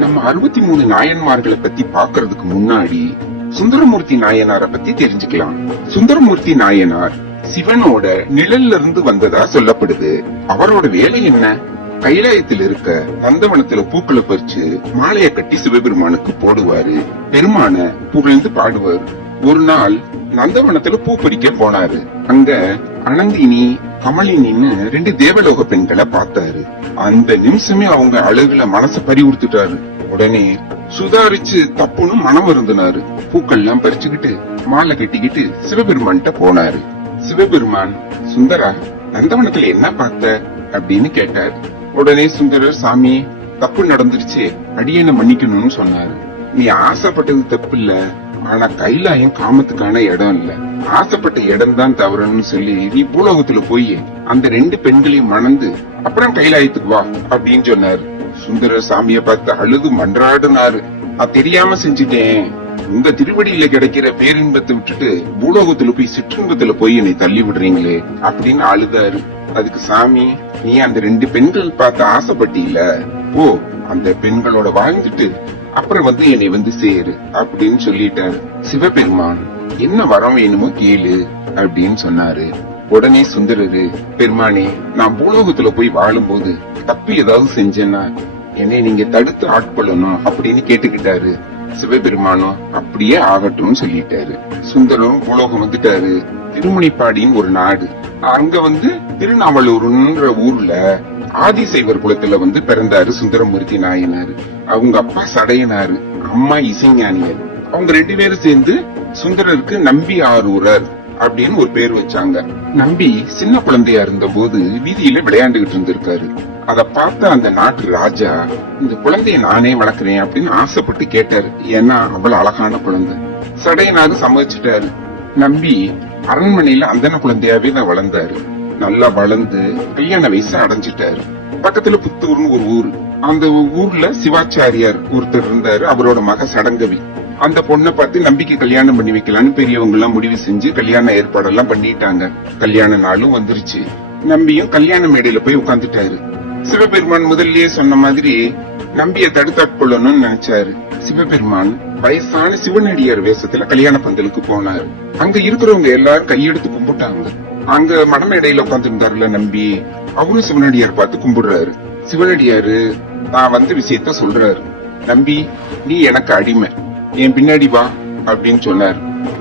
நம்ம அறுபத்தி மூணு நாயன்மார்களை பத்தி பாக்குறதுக்கு முன்னாடி சுந்தரமூர்த்தி நாயனார பத்தி தெரிஞ்சுக்கலாம். சுந்தரமூர்த்தி நாயனார் சிவனோட நிழல்ல இருந்து வந்ததா சொல்லப்படுது. அவரோட வேலை என்ன? கைலாயத்தில் இருக்க நந்தவனத்துல பூக்களை பறிச்சு மாலையை கட்டி சிவபெருமானுக்கு போடுவாரு. பெருமான புகழ்ந்து பாடுவார். ஒரு நாள் நந்தவனத்துல பூ பறிக்க போனாரு. அங்க அனந்தினி கமலினின்னு ரெண்டு தேவலோக பெண்களை பார்த்தாரு. அந்த நிமிஷமே அவங்க அழகுல மனச பறிவுறுத்துட்டாரு உடனே சுதாரிச்சு தப்புன்னு மனம் வருந்தினாரு. பூக்கள்லாம் பறிச்சுக்கிட்டு மாலை கட்டிக்கிட்டு சிவபெருமான்கிட்ட போனாரு. சிவபெருமான் சுந்தரா நந்தவனத்துல என்ன பார்த்த? அப்படின்னு கேட்டார். உடனே சுந்தரர் சாமி தப்பு நடந்துருச்சு. அடியனை மன்னிக்கணும்னு சொன்னாரு. நீ ஆசைப்பட்டது தப்பு இல்ல ஆனா கைலாயம் காமத்துக்கான இடம் இல்ல. ஆசைப்பட்ட இடம் தான் தவறுன்னு சொல்லி நீ பூலோகத்துல போய் அந்த ரெண்டு பெண்களையும் மணந்து அப்புறம் கைலாயத்துக்கு வா அப்படின்னு சொன்னாரு. சுந்தர சாமிய பார்த்து அழுது மன்றாடுனாரு. நான் தெரியாம செஞ்சுட்டேன். உங்க திருவடியில கிடைக்கிற பேரின்பத்தை விட்டுட்டு பூலோகத்துல போய் சிற்றின்பத்துல போய் என்னை தள்ளி விடுறீங்களே அப்படின்னு அழுதாரு. அதுக்கு சாமி நீ அந்த ரெண்டு பெண்கள் பார்த்து ஆசைப்பட்டீல. போ அந்த பெண்களோட வாழ்ந்துட்டு அப்புறம் வந்து என்னை வந்து சேரு அப்படின்னு சொல்லிட்டாரு. சிவபெருமான் என்ன வரம் வேணுமோ கேளு அப்படின்னு சொன்னாரு. உடனே சுந்தரரு பெருமானே நான் பூலோகத்துல போய் வாழும்போது தப்பு ஏதாவது செஞ்சேன்னா என்னை நீங்க தடுத்து ஆட்கொள்ளணும் அப்படின்னு கேட்டுக்கிட்டாரு. சிவபெருமானும் அப்படியே ஆகட்டும்னு சொல்லிட்டாரு. சுந்தரம் பூலோகம் வந்துட்டாரு. திருமுனைப்பாடின்னு ஒரு நாடு. அங்க வந்து திருநாவலூர்ன்ற ஊர்ல ஆதிசைவர் குலத்துல வந்து பிறந்தாரு சுந்தரமூர்த்தி நாயனார். அவங்க அப்பா சடையனாரு அம்மா இசைஞானியர் அவங்க ரெண்டு பேரும் சேர்ந்து சுந்தரருக்கு நம்பி ஆரூரர் அப்படின்னு ஒரு பேர் வச்சாங்க. நம்பி சின்ன குழந்தையா இருந்த போது வீதியில விளையாண்டுகிட்டு இருந்திருக்காரு. அத பார்த்த அந்த நாட்டு ராஜா இந்த குழந்தைய நானே வளர்க்கிறேன் அப்படின்னு ஆசைப்பட்டு கேட்டாரு. ஏன்னா அவ்வளவு அழகான குழந்தை. சடையனாரு சம்மதிச்சிட்டாரு. நம்பி அரண்மனையில அந்தன குழந்தையாவே தான் வளர்ந்தாரு. நல்லா வளர்ந்து கல்யாண வயசு அடைஞ்சிட்டாரு. பக்கத்துல புத்தூர்னு ஒரு ஊர். அந்த ஊர்ல சிவாச்சாரியார் ஒருத்தர் இருந்தாரு அவரோட மக சடங்கவி. அந்த பொண்ணை பார்த்து நம்பிக்கை கல்யாணம் பண்ணி வைக்கலாம்னு பெரியவங்க எல்லாம் முடிவு செஞ்சு கல்யாண ஏற்பாடெல்லாம் பண்ணிட்டாங்க. கல்யாண நாளும் வந்துருச்சு. நம்பியும் கல்யாண மேடையில போய் உட்கார்ந்துட்டாரு சிவபெருமான் முதல்லயே சொன்ன மாதிரி நம்பிய தடுத்தாட்கொள்ளணும்னு நினைச்சாரு. சிவபெருமான் வயசான சிவனடியார் வேஷத்துல கல்யாண பந்தலுக்கு போனாரு. அங்க இருக்கிறவங்க எல்லாரும் கையெடுத்து கும்பிட்டாங்க. அங்க மடமேடையில உட்காந்துருந்தாருல நம்பி. அவரும் சிவனடியார் பார்த்து கும்பிடுறாரு. சிவனடியாரு நான் வந்த விஷயத்த சொல்றாரு. நம்பி நீ எனக்கு அடிமை. என் பின்னாடி வா அப்படின்னு சொன்னாரு.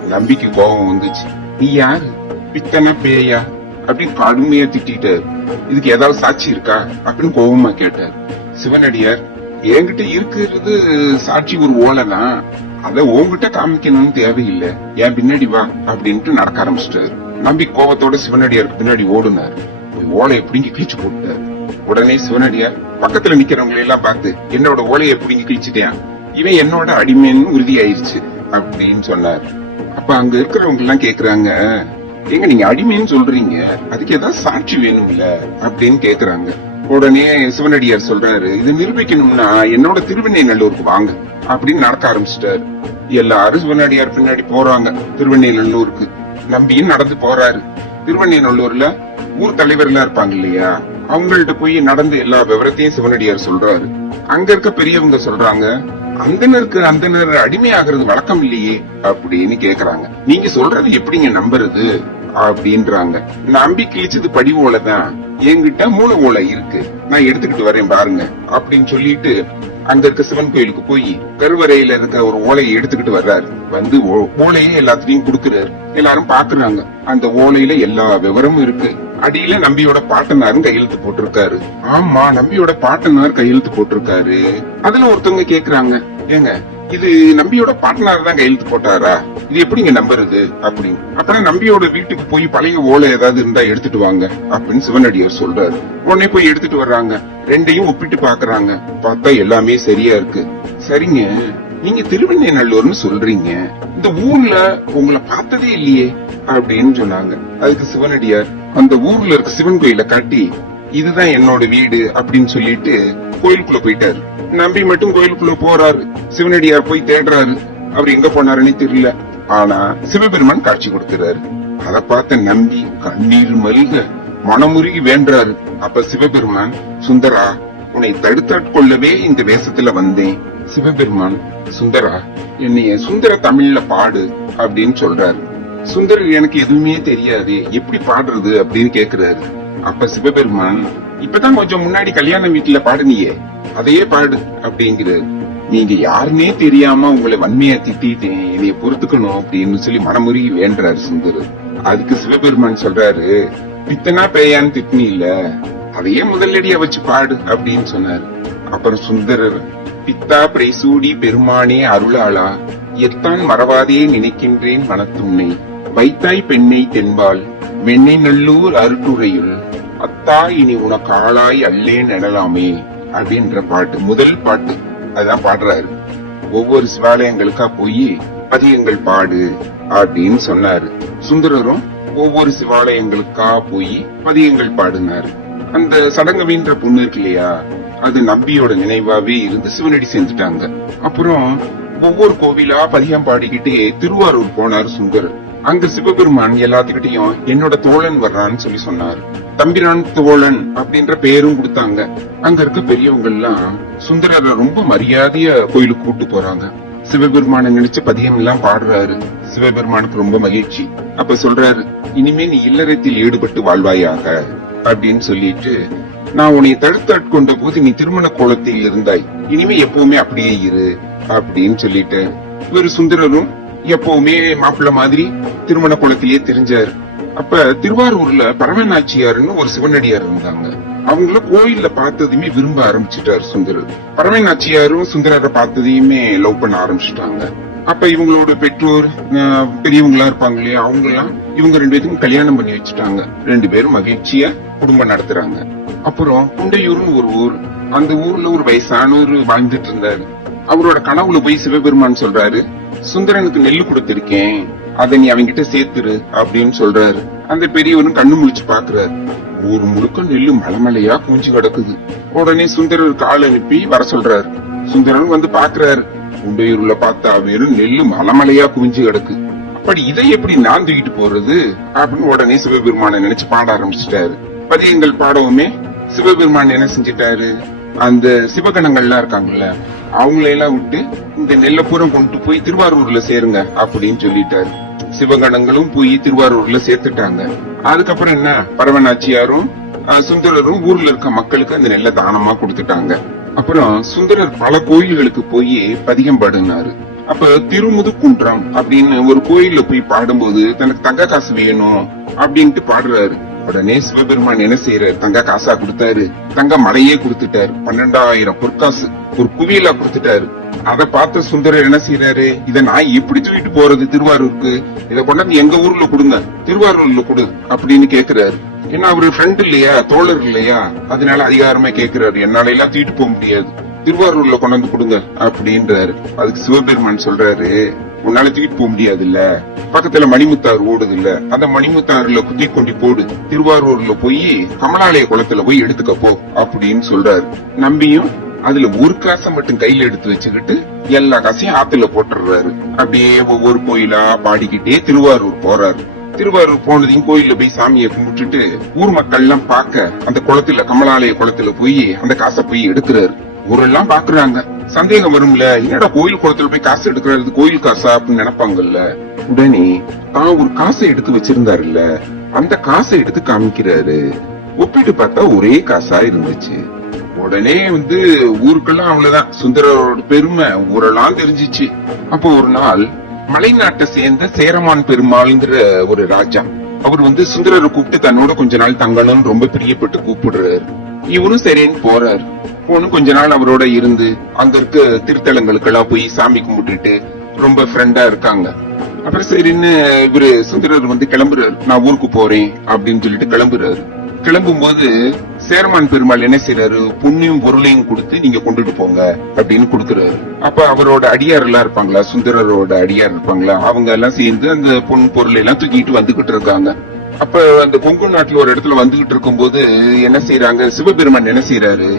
நம்பிக்கு கோபம் வந்துச்சு. நீ யாரு? பித்தனா பேயா? அப்படின்னு கடுமையா திட்டிட்டாரு. இதுக்கு ஏதாவது சாட்சி இருக்கா? அப்படின்னு கோபமா கேட்டார். சிவனடியார் என்கிட்ட இருக்கிறது சாட்சி ஒரு ஓலைதான் அதை உன்கிட்ட காமிக்கணும்னு தேவையில்லை. என் பின்னாடி வா அப்படின்ட்டு நடக்க ஆரம்பிச்சிட்டாரு. நம்பி கோபத்தோட சிவனடியாருக்கு பின்னாடி ஓடுனார். ஓலையை பிடிங்கி கிழிச்சு போட்டாரு உடனே சிவனடியார் பக்கத்துல நிக்கிறவங்களை எல்லாம் பார்த்து என்னோட ஓலையை பிடிங்கி கிழிச்சிட்டேன் இவன் என்னோட அடிமைன்னு உறுதியாயிருச்சு அப்படின்னு சொன்னார். அப்ப அங்க இருக்கிறவங்க எல்லாம் கேக்குறாங்க ஏங்க நீங்க அடிமைன்னு சொல்றீங்க. அதுக்கு ஏதாவது சாட்சி வேணும்ல? அப்படின்னு கேக்குறாங்க. உடனே சிவனடியார் சொல்றாரு இது நிரூபிக்கணும்னா என்னோட திருவெண்ணை நல்லூருக்கு வாங்க அப்படின்னு நடக்க ஆரம்பிச்சிட்டாரு. எல்லாரும் சிவனடியார் பின்னாடி போறாங்க திருவெண்ணை நல்லூருக்கு. நம்பியும் நடந்து போறாரு. திருவெண்ணை நல்லூர்ல ஊர் தலைவர்லாம் இருப்பாங்க இல்லையா அவங்கள்ட்ட போய் நடந்து எல்லா விவரத்தையும் சிவனடியார் சொல்றாரு. அங்க இருக்க பெரியவங்க சொல்றாங்க அந்தனருக்கு அந்தனர் அடிமையாகிறது வழக்கம் இல்லையே அப்படின்னு கேக்குறாங்க. நீங்க சொல்றது எப்படிங்க நம்புறது? அப்படின்றாங்க. நம்பி கிழிச்சது படி என்கிட்ட மூல ஓலை இருக்கு. நான் எடுத்துக்கிட்டு வரேன் பாருங்க அப்படின்னு சொல்லிட்டு அங்க இருக்க சிவன் கோயிலுக்கு போய் கருவறையில இருக்க ஒரு ஓலையை எடுத்துக்கிட்டு வர்றாரு. வந்து ஓ- ஓலையை எல்லாத்தையும் கொடுக்கறாரு. எல்லாரும் பாக்குறாங்க அந்த ஓலையில எல்லா விவரமும் இருக்கு. அடியில நம்பியோட பாட்டனாரும் கையெழுத்து போட்டிருக்காரு. ஆமா நம்பியோட பாட்டனார் கையெழுத்து போட்டிருக்காரு. அதுல ஒருத்தவங்க கேக்குறாங்க ஏங்க இது நம்பியோட பாட்டனார் தான் கையெழுத்து போட்டாரா? இது எப்படிங்க நம்புறது? அப்படின்னு. அப்புறம் நம்பியோட வீட்டுக்கு போய் பழைய ஓலை ஏதாவது இருந்தா எடுத்துட்டு வாங்க அப்படின்னு சிவனடியார் சொல்றாரு. உடனே போய் எடுத்துட்டு வர்றாங்க. ரெண்டையும் ஒப்பிட்டு பாக்குறாங்க. பார்த்தா எல்லாமே சரியா இருக்கு. சரிங்க. நீங்க திருவெண்ணெய்நல்லூர்னு சொல்றீங்க. இந்த ஊர்ல உங்களை பார்த்ததே இல்லையே அப்படின்னு சொன்னாங்க. அதுக்கு சிவனடியார் அந்த ஊர்ல இருக்க சிவன் கோயில காட்டி இதுதான் என்னோட வீடு அப்படின்னு சொல்லிட்டு கோயிலுக்குள்ள போயிட்டாரு. நம்பி மட்டும் கோயிலுக்குள்ள போறாரு. சிவனடியார் போய் தேடுறாரு. அவர் எங்க போனாருன்னு தெரியல. ஆனா சிவபெருமான் காட்சி கொடுக்கிறாரு. அத பார்த்த நம்பி கண்ணீர் மல்க மனமுருகி வேண்டாரு அப்ப சிவபெருமான் சுந்தரா உன்னை தடுத்தாட்கொள்ளவே இந்த வேஷத்துல வந்தேன். சிவபெருமான் சுந்தரா என்னைய சுந்தர தமிழ்ல பாடு அப்படின்னு சொல்றாரு. சுந்தரர் எனக்கு எதுவுமே தெரியாது எப்படி பாடுறது அப்படின்னு கேக்குறாரு. அப்ப சிவபெருமான் இப்பதான் கொஞ்சம் முன்னாடி கல்யாண வீட்டுல பாடுனியே அதையே பாடு அப்படிங்கிறாரு நீங்க யாருன்னே தெரியாம உங்களை வன்மையா திட்டேன் என்னைய பொறுத்துக்கணும் அப்படின்னு சொல்லி மனமுருகி வேண்டாரு சுந்தர். அதுக்கு சிவபெருமான் சொல்றாரு பித்தனா பேயான்னு திட்டினி இல்ல அதையே முதலடியா வச்சு பாடு அப்படின்னு சொன்னாரு. அப்புறம் சுந்தரர் பித்தா பிரைசூடி பெருமானே அருளாளா எத்தான் மறவாதே நினைக்கின்றேன் மனத்துன்னை வைத்தாய் பெண்ணை தென்பால் வெண்ணை நல்லூர் அருட்டுரையுள் அத்தா இனி உனக்கு ஆளாய் அல்லேன் எனலாமே அப்படின்ற பாட்டு முதல் பாட்டு. அதான் பாடுறாரு. ஒவ்வொரு சிவாலயங்களுக்கா போய் பதியங்கள் பாடு அப்படின்னு சொன்னாரு. சுந்தரரும் ஒவ்வொரு சிவாலயங்களுக்கா போய் பதியங்கள் பாடினாரு. அந்த சடங்கவின்ற பொண்ணு இருக்கு இல்லையா அது நம்பியோட நினைவாவே இருந்து சிவனடி செஞ்சுட்டாங்க. அப்புறம் ஒவ்வொரு கோவிலா பதியம் பாடிக்கிட்டே திருவாரூர் போனார் சுந்தரர். அங்க சிவபெருமான் எல்லாத்துக்கிட்டையும் என்னோட தோழன் வர்றான்னு சொல்லி சொன்னாரு. தம்பிரான் தோழன் அப்படின்ற பேரும் கொடுத்தாங்க. அங்க இருக்க பெரியவங்க எல்லாம் சுந்தரரை ரொம்ப மரியாதையா கோயிலுக்கு கூட்டு போறாங்க. சிவபெருமான நினைச்ச பதியம் எல்லாம் பாடுறாரு. சிவபெருமானுக்கு ரொம்ப மகிழ்ச்சி. அப்ப சொல்றாரு இனிமே நீ இல்லறத்தில் ஈடுபட்டு வாழ்வாயாக அப்படின்னு சொல்லிட்டு நான் உன்னை தடுத்தாட்கொண்ட போது நீ திருமண கோலத்தில் இருந்தாய். இனிமே எப்பவுமே அப்படியே இரு அப்படின்னு சொல்லிட்டு இவர் சுந்தரரும் எப்பவுமே மாப்பிள்ள மாதிரி திருமண குளத்திலேயே தெரிஞ்சாரு. அப்ப திருவாரூர்ல பரமநாச்சியாருன்னு ஒரு சிவனடியார் இருந்தாங்க. அவங்கள கோயில்ல பார்த்ததுமே விரும்ப ஆரம்பிச்சிட்டாரு சுந்தரர். பரமநாச்சியாரும் சுந்தரரை பார்த்ததையுமே லவ் பண்ண ஆரம்பிச்சிட்டாங்க. அப்ப இவங்களோட பெற்றோர் அஹ், பெரியவங்களா இருப்பாங்க இல்லையா அவங்க எல்லாம் இவங்க ரெண்டு பேருக்கும் கல்யாணம் பண்ணி வச்சுட்டாங்க. ரெண்டு பேரும் மகிழ்ச்சியா குடும்பம் நடத்துறாங்க. அப்புறம் குண்டையூர்னு ஒரு ஊர் அந்த ஊர்ல ஒரு வயசானவர் வாழ்ந்துட்டு இருந்தாரு. அவரோட கனவுல போய் சிவபெருமான் சொல்றாரு சுந்தரனுக்கு நெல்லு கொடுத்திருக்கேன். அதை நீ அவங்கிட்ட சேர்த்துரு அப்படின்னு சொல்றாரு. அந்த பெரியவரும் கண்ணு முழிச்சு பாக்குறாரு. ஊர் முழுக்க நெல்லு மலமலையா குஞ்சு கிடக்குது. உடனே சுந்தரர் கால் அனுப்பி வர சொல்றாரு. சுந்தரன் வந்து பாக்குறாரு. உண்டையூர்ல பார்த்தா வெறும் நெல்லு மலமலையா குவிஞ்சு கிடக்கு. அப்படி இதை எப்படி நான் தூக்கிட்டு போறது? அப்படின்னு உடனே சிவபெருமான நினைச்சு பாட ஆரம்பிச்சிட்டாரு. பதியங்கள் பாடவுமே சிவபெருமான் என்ன செஞ்சிட்டாரு? அந்த சிவகணங்கள்லாம் இருக்காங்கல்ல அவங்களையெல்லாம் விட்டு இந்த நெல்லப்புறம் கொண்டு போய் திருவாரூர்ல சேருங்க அப்படின்னு சொல்லிட்டாரு. சிவகணங்களும் போய் திருவாரூர்ல சேர்த்துட்டாங்க. அதுக்கப்புறம் என்ன? பரவநாச்சியாரும் சுந்தரரும் ஊர்ல இருக்க மக்களுக்கு அந்த நெல்லை தானமா கொடுத்துட்டாங்க. அப்புறம் சுந்தரர் பல கோயில்களுக்கு போய் பதிகம் பாடினாரு. அப்ப திருமுதுக்குன்றம் அப்படின்னு ஒரு கோயில்ல போய் பாடும்போது தனக்கு தங்க காசு வேணும் அப்படின்ட்டு பாடுறாரு. உடனே சிவபெருமான் என்ன செய்யறாரு தங்க காசா கொடுத்தாரு. தங்க மலையே கொடுத்துட்டாரு. பன்னெண்டாயிரம் பொற்காசு ஒரு குவியலா கொடுத்துட்டாரு. அத பார்த்த சுந்தரர் என்ன செய்யறாரு இத நான் எப்படி தூக்கிட்டு போறது திருவாரூருக்கு? இத கொண்டாந்து எங்க ஊர்ல கொடுங்க. திருவாரூர்ல கொடு அப்படின்னு கேக்குறாரு. ஏன்னா அவரு ஃப்ரெண்ட் இல்லையா? தோழர் இல்லையா? அதனால அதிகாரமா கேக்குறாரு. என்னால எல்லாம் தூக்கிட்டு போக முடியாது. திருவாரூர்ல கொண்டாந்து கொடுங்க அப்படின்றாரு. அதுக்கு சிவபெருமான் சொல்றாரு உன்னால தூக்கி போக முடியாது இல்ல பக்கத்துல மணிமுத்தாறு ஓடுது இல்ல அந்த மணிமுத்தாறுல குத்தி கொண்டு போடு. திருவாரூர்ல போய் கமலாலய குளத்துல போய் எடுத்துக்க போ அப்படின்னு சொல்றாரு. நம்பியும் அதுல ஒரு காசை மட்டும் கையில எடுத்து வச்சுக்கிட்டு எல்லா காசையும் ஆத்துல போட்டுறாரு அப்படியே ஒவ்வொரு கோயிலா பாடிக்கிட்டே திருவாரூர் போறாரு. திருவாரூர் போனதையும் கோயில்ல போய் சாமியை கும்பிட்டுட்டு ஊர் மக்கள் எல்லாம் பார்க்க அந்த குளத்துல கமலாலய குளத்துல போய் அந்த காசை போய் எடுக்கிறாரு. ஊரெல்லாம் பாக்குறாங்க சந்தேகம் வரும்ல? என்னடா கோயில் குளத்துல போய் காசு எடுக்கிறது? கோயில் காசா அப்படின்னு நினைப்பாங்கல்ல? உடனே தான் ஒரு காசை எடுத்து வச்சிருந்தாருல்ல. அந்த காசை எடுத்து காமிக்கிறாரு. ஒப்பிட்டு பார்த்தா ஒரே காசா இருந்துச்சு. உடனே வந்து ஊருக்கெல்லாம் அவ்வளவுதான். சுந்தரரோட பெருமை ஊரெல்லாம் தெரிஞ்சிச்சு. அப்போ ஒரு நாள் மலைநாட்டை சேர்ந்த சேரமான் பெருமாள்ங்கிற ஒரு ராஜா அவர் வந்து சுந்தரரை கூப்பிட்டு தன்னோட கொஞ்ச நாள் தங்கணும்னு ரொம்ப பிரியப்பட்டு கூப்பிடுறாரு. இவரும் சரின்னு போறாரு. போனும் கொஞ்ச நாள் அவரோட இருந்து அங்க இருக்க திருத்தலங்களுக்கெல்லாம் போய் சாமி கும்பிட்டுட்டு ரொம்ப ஃப்ரெண்டா இருக்காங்க. அப்புறம் சரின்னு இவரு சுந்தரர் வந்து கிளம்புறாரு. நான் ஊருக்கு போறேன் அப்படின்னு சொல்லிட்டு கிளம்புறாரு. கிளம்பும் போது சேர்மான் பெருமாள் என்ன செய்யறாரு புண்ணியும் பொருளையும் கொடுத்து நீங்க கொண்டுட்டு போங்க அப்படின்னு கொடுக்குறாரு. அப்ப அவரோட அடியார் எல்லாம் இருப்பாங்களா? சுந்தரரோட அடியார் இருப்பாங்களா? அவங்க எல்லாம் சேர்ந்து அந்த பொன் பொருளை எல்லாம் தூக்கிட்டு வந்துகிட்டு இருக்காங்க. அப்ப அந்த கொங்கு நாட்டுல ஒரு இடத்துல வந்துகிட்டு இருக்கும்போது என்ன செய்யறாங்க சிவபெருமான் என்ன செய்யறாரு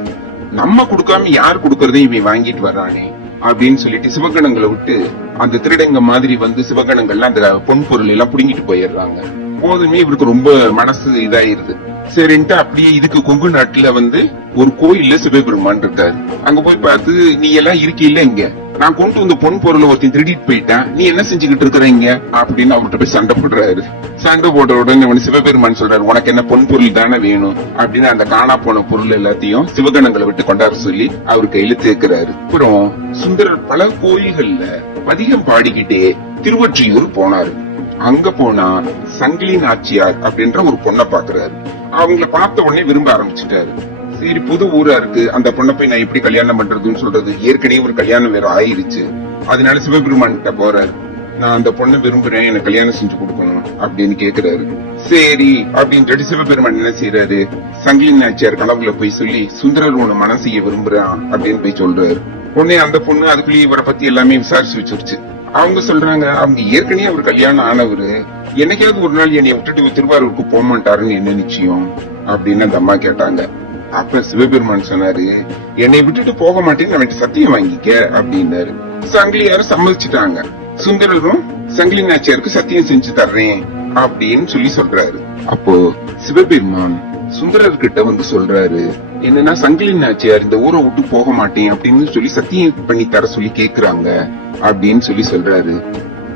நம்ம கொடுக்காம யார் கொடுக்கறதையும் இவன் வாங்கிட்டு வர்றானே அப்படின்னு சொல்லிட்டு சிவகணங்களை விட்டு அந்த திருடங்க மாதிரி வந்து சிவகணங்கள்லாம் அந்த பொன் பொருள் எல்லாம் புடுங்கிட்டு போயிடுறாங்க. போதுமே இவருக்கு ரொம்ப மனசு இதாயிருது. சரின்ட்டு அப்படியே இதுக்கு கொங்கு நாட்டுல வந்து ஒரு கோயில்ல சிவபெருமான் இருக்காரு. அங்க போய் பார்த்து நீ எல்லாம் இருக்கீல்ல இங்க? நான் கொண்டு வந்த பொன் பொருளை ஒருத்தன் திருடிட்டு போயிட்டேன். நீ என்ன செஞ்சுக்கிட்டு இருக்கிறீங்க அப்படின்னு அவர்கிட்ட போய் சண்டை போடுறாரு. சண்டை போடுற உடனே உடனே சிவபெருமான் சொல்றாரு உனக்கு என்ன பொன் பொருள் தானே வேணும்? அப்படின்னு அந்த காணா போன பொருள் எல்லாத்தையும் சிவகணங்களை விட்டு கொண்டாட சொல்லி அவர் கையில தேக்குறாரு அப்புறம் சுந்தரர் பல கோயில்கள்ல அதிகம் பாடிக்கிட்டே திருவொற்றியூர் போனாரு. அங்க போனா சங்கிலி நாச்சியார் அப்படின்ற ஒரு பொண்ணை பாக்குறாரு. அவங்கள பார்த்த உடனே விரும்ப ஆரம்பிச்சுட்டாரு. சரி புது ஊரா இருக்கு. அந்த பொண்ணை போய் நான் எப்படி கல்யாணம் பண்றதுன்னு சொல்றது? ஏற்கனவே ஒரு கல்யாணம் வேற ஆயிருச்சு அதனால சிவபெருமான் கிட்ட போறாரு. நான் அந்த பொண்ணை விரும்புறேன் எனக்கு கல்யாணம் செஞ்சு கொடுக்கணும் அப்படின்னு கேக்குறாரு. சரி அப்படின்னு சிவபெருமான் என்ன செய்யறாரு சங்கிலி நாச்சியார் கனவுல போய் சொல்லி சுந்தரர் உன்னை மனம் செய்ய விரும்புறான் அப்படின்னு போய் சொல்றாரு. உடனே அந்த பொண்ணு அதுக்குள்ளேயே இவரை பத்தி எல்லாமே விசாரிச்சு வச்சிருச்சு. அவங்க சொல்றாங்க அவங்க ஏற்கனவே அவர் கல்யாணம் ஆனவரு. என்னைக்காவது ஒரு நாள் என்னை விட்டுட்டு திருவாரூருக்கு போக மாட்டாருன்னு என்ன நிச்சயம்? அப்படின்னு அந்த அம்மா கேட்டாங்க. அப்ப சிவபெருமான் சொன்னாரு என்னை விட்டுட்டு போக மாட்டேன்னு அவன்கிட்ட சத்தியம் வாங்கிக்க அப்படின்னாரு. சங்கிலியாரும் சம்மதிச்சுட்டாங்க. சுந்தரரும் சங்கிலி நாச்சியாருக்கு சத்தியம் செஞ்சு தர்றேன் அப்படின்னு சொல்லி சொல்றாரு. அப்போ சிவபெருமான் சுந்தரர் கிட்ட வந்து சொல்றாரு என்னன்னா சங்கிலி நாச்சியார் இந்த ஊரை விட்டு போக மாட்டேன் அப்படின்னு சொல்லி சத்தியம் பண்ணி தர சொல்லி கேக்குறாங்க அப்படின்னு சொல்லி சொல்றாரு.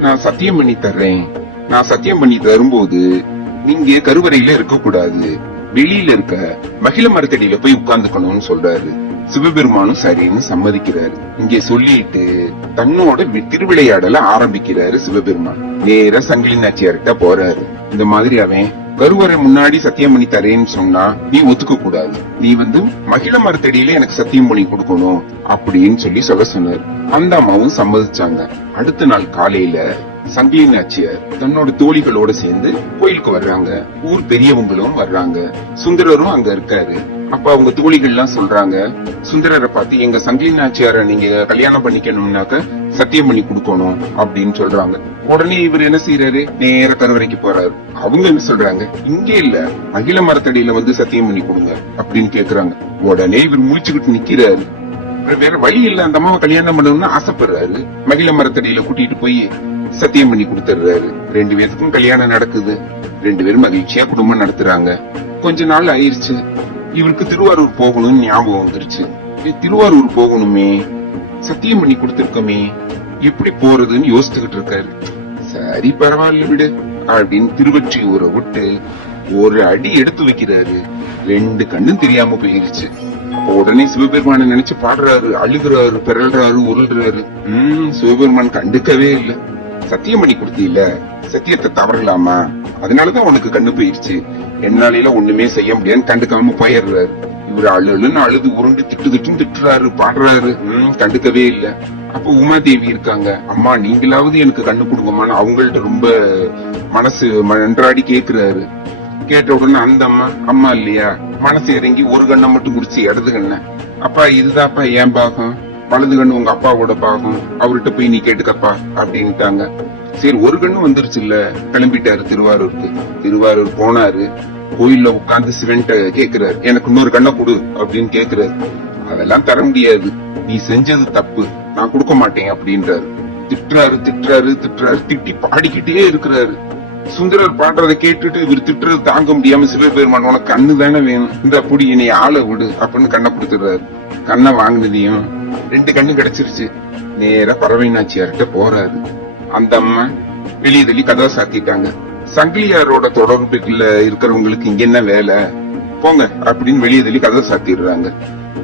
நான் சத்தியம் பண்ணி தர்றேன் நான் சத்தியம் பண்ணி தரும்போது நீங்க கருவறையில இருக்க கூடாது வெளியில இருக்க மகிழ மரத்தடியில போய் உட்கார்ந்துக்கணும்னு சொல்றாரு. சிவபெருமானும் சரின்னு சம்மதிக்கிறாரு. இங்கே சொல்லிட்டு தன்னோட திருவிளையாடல ஆரம்பிக்கிறாரு சிவபெருமான். நேரா சங்கிலி நாச்சியார்கிட்ட போறாரு. இந்த மாதிரி அவன் கருவறை முன்னாடி சத்தியம் பண்ணி தரேன்னு சொன்னா நீ ஒத்துக்க கூடாது. நீ வந்து மகிழ மரத்தடியில எனக்கு சத்தியம் பண்ணி கொடுக்கணும் அப்படின்னு சொல்லி சொல்ல சொன்னார். அந்த அம்மாவும் சம்மதிச்சாங்க. அடுத்த நாள் காலையில சங்கிலி நாச்சியார் தன்னோட தோழிகளோட சேர்ந்து கோயிலுக்கு வர்றாங்க. ஊர் பெரியவங்களும் வர்றாங்க. சுந்தரரும் அங்க இருக்காரு. அப்ப அவங்க தோழிகள் எல்லாம் சொல்றாங்க சுந்தரரை பார்த்து எங்க சங்கிலி நாச்சியார நீங்க கல்யாணம் பண்ணிக்கணும்னாக்க சத்தியம் பண்ணி கொடுக்கணும் அப்படின்னு சொல்றாங்க. உடனே இவர் என்ன செய்யறாரு நேர கருவறைக்கு போறாரு. அவங்க என்ன சொல்றாங்க? இங்க இல்ல மகிழ மரத்தடியில வந்து சத்தியம் பண்ணி கொடுங்க அப்படின்னு கேக்குறாங்க. உடனே இவர் முழிச்சுக்கிட்டு நிக்கிறாரு. வேற வழி இல்ல அந்த அம்மாவை கல்யாணம் பண்ணணும்னு ஆசைப்படுறாரு. மகிழ மரத்தடியில கூட்டிட்டு போய் சத்தியம் பண்ணி கொடுத்துறாரு ரெண்டு பேருக்கும் கல்யாணம் நடக்குது. ரெண்டு பேரும் மகிழ்ச்சியா குடும்பம் நடத்துறாங்க. கொஞ்ச நாள் ஆயிருச்சு. இவருக்கு திருவாரூர் போகணும்னு ஞாபகம் வந்துருச்சு. திருவாரூர் போகணுமே. சத்தியம் பண்ணி கொடுத்துருக்கோமே. எப்படி போறதுன்னு யோசிச்சுக்கிட்டு இருக்காரு. சரி பரவாயில்ல விடு. அப்படின்னு திருவற்றியூரை விட்டு ஒரு அடி எடுத்து வைக்கிறாரு. ரெண்டு கண்ணும் தெரியாம போயிருச்சு. உடனே சிவபெருமான நினைச்சு பாடுறாரு அழுகுறாரு பிறல்றாரு உருள்றாரு. உம் சிவபெருமான் கண்டுக்கவே இல்ல. சத்தியம் பண்ணி கொடுத்தீல? சத்தியத்தை தவறலாமா? அதனாலதான் உனக்கு கண்ணு போயிருச்சு. என்னால ஒண்ணுமே செய்ய முடியாதுன்னு கண்டுக்காம போயிடுறாரு. இவர் அழுன்னு அழுது உருண்டு திட்டு திட்டுன்னு திட்டுறாரு பாடுறாரு. உம் கண்டுக்கவே இல்ல. அப்ப உமாதேவி இருக்காங்க. அம்மா நீங்களாவது எனக்கு கண்ணு கொடுங்கம்மான்னு அவங்கள்ட்ட ரொம்ப மனசு நன்றாடி கேக்குறாரு. கேட்ட உடனே அந்த அம்மா அம்மா இல்லையா? மனசு இறங்கி ஒரு கண்ணை மட்டும் குடிச்சு இடது கண்ணை. அப்பா இதுதான்ப்பா ஏன் பாகம். வலது கண்ணு உங்க அப்பாவோட பாகம். அவர்கிட்ட போய் நீ கேட்டுக்கப்பா அப்படின்ட்டாங்க. சரி ஒரு கண்ணு வந்துருச்சு இல்ல கிளம்பிட்டாரு திருவாரூருக்கு. திருவாரூர் போனாரு. கோயில்ல உட்கார்ந்து சிவன்ட்ட கேக்குறாரு. எனக்கு இன்னொரு கண்ணை கொடு அப்படின்னு கேக்குறாரு. அதெல்லாம் தர முடியாது. நீ செஞ்சது தப்பு. நான் கொடுக்க மாட்டேன் அப்படின்றாரு. திட்டுறாரு திட்டுறாரு திட்டுறாரு. திட்டி பாடிக்கிட்டே இருக்கிறாரு. சுந்தரர் பாடுறதை கேட்டுட்டு இவர் திட்டுறது தாங்க முடியாம சிவபெருமான் உனக்கு கண்ணு தானே வேணும். இந்த அப்படி என்னை ஆள விடு அப்படின்னு கண்ணை கொடுத்துடுறாரு. கண்ணை வாங்கினதையும் ரெண்டு கண்ணு கிடைச்சிருச்சு. நேரா பறவை நாச்சியார்கிட்ட போறாரு. அந்த அம்மா வெளியே தள்ளி கதவை சாத்திட்டாங்க. சங்கிலியாரோட தொடர்புல இருக்கிறவங்களுக்கு இங்க என்ன வேலை? போங்க அப்படின்னு வெளியே தள்ளி கதவை சாத்திடுறாங்க.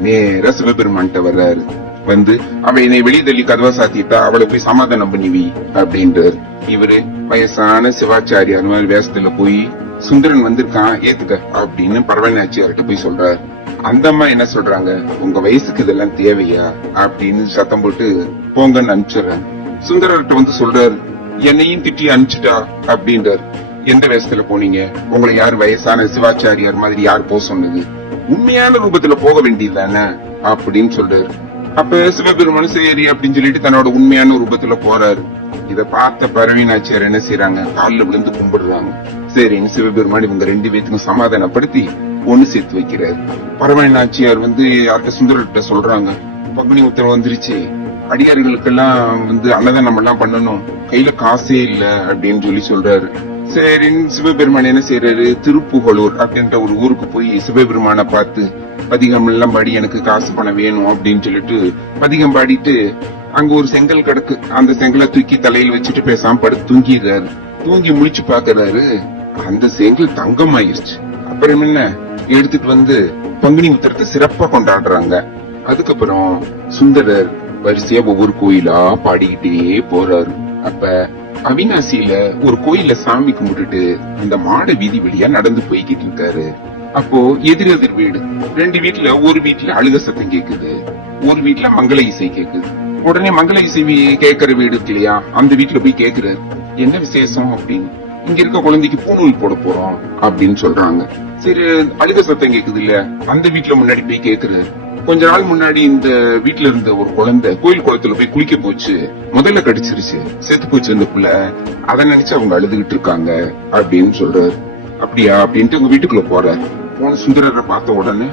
நேரா சிவபெருமான்கிட்ட வர்றாரு. வந்து அவ என்னை வெளியே தள்ளி கதவை சாத்திட்டா அவளை போய் சமாதானம் பண்ணிவி அப்படின்றாரு. இவரு வயசான சிவாச்சாரியார் மாதிரி வேஷத்துல போய் சுந்தரன் வந்திருக்கான் ஏத்துக்க அப்படின்னு பரவநாச்சியார்கிட்ட போய் சொல்றாரு. அந்த அம்மா என்ன சொல்றாங்க? உங்க வயசுக்கு இதெல்லாம் தேவையா? அப்படின்னு சத்தம் போட்டு போங்கன்னு அனுப்பிச்சிடுறாங்க சுந்தரர்கிட்ட வந்து சொல்றாரு. என்னையும் திட்டி அனுப்பிச்சிட்டா அப்படின்றாரு. எந்த வேஷத்துல போனீங்க? உங்களை யார் வயசான சிவாச்சாரியார் மாதிரி யார் போக சொன்னது? உண்மையான ரூபத்துல போக வேண்டியது தானே அப்படின்னு சொல்றாரு. அப்ப சிவபெருமான் சரி அப்படின்னு சொல்லிட்டு தன்னோட உண்மையான ரூபத்துல போறாரு. இத பார்த்த பரவீனாச்சியார் என்ன செய்யறாங்க காலில் விழுந்து கும்பிடுறாங்க. சரின்னு சிவபெருமான் இவங்க ரெண்டு பேத்துக்கும் சமாதானப்படுத்தி ஒண்ணு சேர்த்து வைக்கிறாரு. பரவீனாச்சியார் வந்து யார்கிட்ட சுந்தரர்கிட்ட சொல்றாங்க பங்குனி உத்தரவு வந்துருச்சு. அடியார்களுக்கெல்லாம் வந்து அன்னதானம் எல்லாம் பண்ணணும். கையில காசே இல்ல அப்படின்னு சொல்லி சொல்றாரு. சரின்னு சிவபெருமான் என்ன செய்யறாரு திருப்புகலூர் அப்படின்ற ஒரு ஊருக்கு போய் சிவபெருமானை பார்த்து பதிகம் எல்லாம் பாடி எனக்கு காசு பணம் வேணும் அப்படின்னு சொல்லிட்டு பதிகம் பாடிட்டு அங்க ஒரு செங்கல் கிடக்கு. அந்த செங்கலை தூக்கி தலையில் வச்சுட்டு பேசாம படுத்து தூங்கிடுறாரு. தூங்கி முடிச்சு பாக்குறாரு. அந்த செங்கல் தங்கமாயிருச்சு. அப்புறம் என்ன? எடுத்துட்டு வந்து பங்குனி உத்திரத்தை சிறப்பா கொண்டாடுறாங்க. அதுக்கப்புறம் சுந்தரர் வரிசையா ஒவ்வொரு கோயிலா பாடிக்கிட்டே போறாரு. அப்ப அவினாசியில ஒரு கோயில்ல சாமி கும்பிட்டுட்டு அந்த மாட வீதி வழியா நடந்து போய்கிட்டு இருக்காரு. அப்போ எதிர் எதிர் வீடு. ரெண்டு வீட்டுல ஒரு வீட்டுல அழுக சத்தம் கேக்குது. ஒரு வீட்டுல மங்கள இசை கேக்குது. உடனே மங்கள இசை கேக்குற வீடு இருக்கு இல்லையா? அந்த வீட்டுல போய் கேக்குறாரு. என்ன விசேஷம்? அப்படின்னு. இங்க இருக்க குழந்தைக்கு பூணூல் போட போறோம் அப்படின்னு சொல்றாங்க. சரி அழுக சத்தம் கேக்குது இல்ல? அந்த வீட்டுல முன்னாடி போய் கேக்குறாரு. கொஞ்ச நாள் முன்னாடி இந்த வீட்ல இருந்த ஒரு குழந்தை கோயில் குளத்துல போய் குளிக்க போச்சு. முதல்ல கடிச்சிருச்சு. செத்து போச்சு அந்த புள்ள. அதை நினைச்சு அவங்க அழுதுகிட்டு இருக்காங்க அப்படின்னு சொல்றாரு. அப்படியா? அப்படின்ட்டு உங்க வீட்டுக்குள்ள போறாரு. போன சுந்தரரை பார்த்த உடனே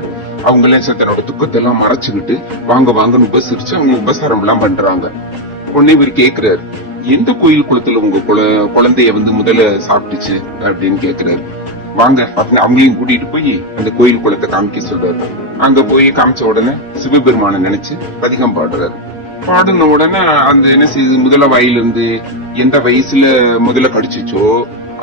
அவங்க எல்லாம் தன்னோட துக்கத்தை எல்லாம் மறைச்சுக்கிட்டு வாங்க வாங்கன்னு உபசரிச்சு அவங்க உபசாரம் எல்லாம் பண்றாங்க. உடனே இவர் கேக்குறாரு. எந்த கோயில் குளத்துல உங்க குழ- குழந்தைய வந்து முதல்ல சாப்பிட்டுச்சு? அப்படின்னு கேக்குறாரு. வாங்க. பார்த்தீங்கன்னா அவங்களையும் கூட்டிட்டு போய் அந்த கோயில் குளத்தை காமிக்க சொல்றாரு. அங்க போய் காமிச்ச உடனே சிவபெருமானை நினைச்சு பதிகம் பாடுறாரு. பாடின உடனே அந்த என்ன செய்யுது முதல வாயிலிருந்து எந்த வயசுல முதல்ல கடிச்சிச்சோ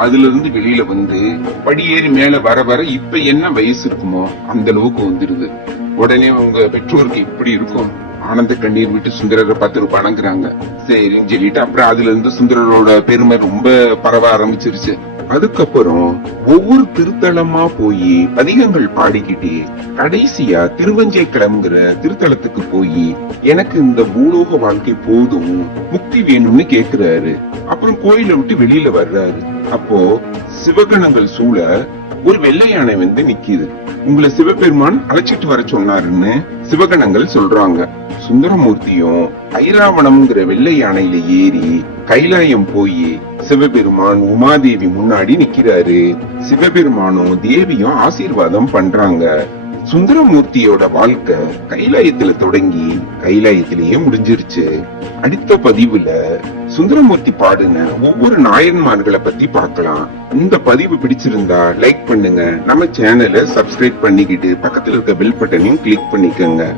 அதுல இருந்து வெளியில வந்து படியேறி மேல வர வர இப்ப என்ன வயசு இருக்குமோ அந்த அளவுக்கு வந்துருது உடனே உங்க பெற்றோருக்கு இப்படி இருக்கும். ஆனந்த கண்ணீர் விட்டு சுந்தரரை பார்த்து வணங்குறாங்க சரின்னு சொல்லிட்டு அப்புறம் அதுல இருந்து சுந்தரரோட பெருமை ரொம்ப பரவ ஆரம்பிச்சிருச்சு. அதுக்கப்புறம் ஒவ்வொரு திருத்தலமா போய் பதிகங்கள் பாடிக்கிட்டே கடைசியா திருவஞ்சை கிளம்புற திருத்தலத்துக்கு போய் எனக்கு இந்த பூலோக வாழ்க்கை போதும் முக்தி வேணும்னு கேக்குறாரு. அப்புறம் கோயிலை விட்டு வெளியில வர்றாரு. அப்போ சிவகணங்கள் சூழ ஒரு வெள்ளை யானை வந்து நிக்கிது. உங்களை சிவபெருமான் அழைச்சிட்டு வர சொன்னாருன்னு சிவகணங்கள் சொல்றாங்க. சுந்தரமூர்த்தியும் ஐராவணம்ங்கிற வெள்ளை யானையில ஏறி கைலாயம் போய் சிவபெருமான் உமாதேவி முன்னாடி நிக்கிறாரு. சிவபெருமானும் தேவியும் ஆசீர்வாதம் பண்றாங்க. சுந்தரமூர்த்தியோட வாழ்க்கை கைலாயத்துல தொடங்கி கைலாயத்திலேயே முடிஞ்சிருச்சு. அடுத்த பதிவுல சுந்தரமூர்த்தி பாடின ஒவ்வொரு நாயன்மார்களை பத்தி பார்க்கலாம். இந்த பதிவு பிடிச்சிருந்தா லைக் பண்ணுங்க. நம்ம சேனலை சப்ஸ்கிரைப் பண்ணிக்கிட்டு பக்கத்துல இருக்க பெல் பட்டனையும் கிளிக் பண்ணிக்கோங்க.